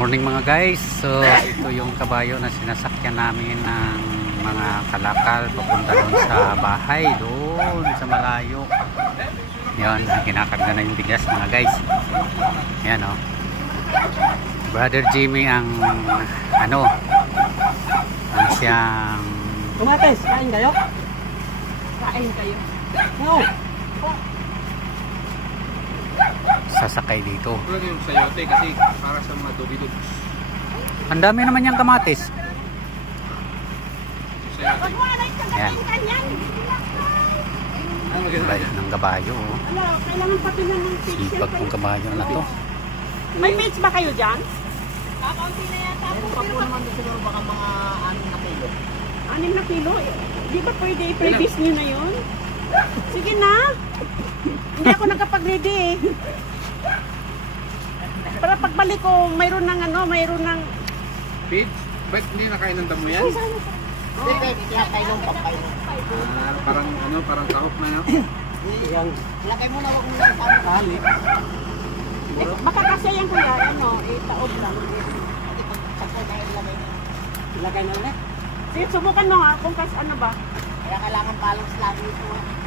Morning mga guys. So ito yung kabayo na sinasakyan namin ng mga kalakal papunta doon sa bahay, doon sa malayo. Yan, kinakarga na yung bigas mga guys. Yan o. Brother Jimmy ang ang siyang Tumates, kain kayo? Kain kayo? No. sasakay dito. Ito yung sayote kasi para sa mga dubi-dubs. Ang dami naman yung kamatis. Yan. Bayo ng kabayo. Kailangan pati na ng page. Sipag kong kabayo na to. May page ba kayo dyan? Kakaunti na yata. Meron pa po naman siguro baka mga 6 na kilo. 6 na kilo? Di ba pwede i-previous nyo na yun? Sige na. Hindi ako nakapag-ready eh. Para pagbalik ko, mayroon ng Page? Ba't hindi nakain ng damo yan? Hindi, kaya kailong pampainom. Parang kahok na yan. Lagay mo na, wag mo na isama kali. Baka kasi yan kuya, taob lang. Ilagay na ulit. Sige, subukan mo nga kung ano ba. Kaya kailangan balance lagi ito.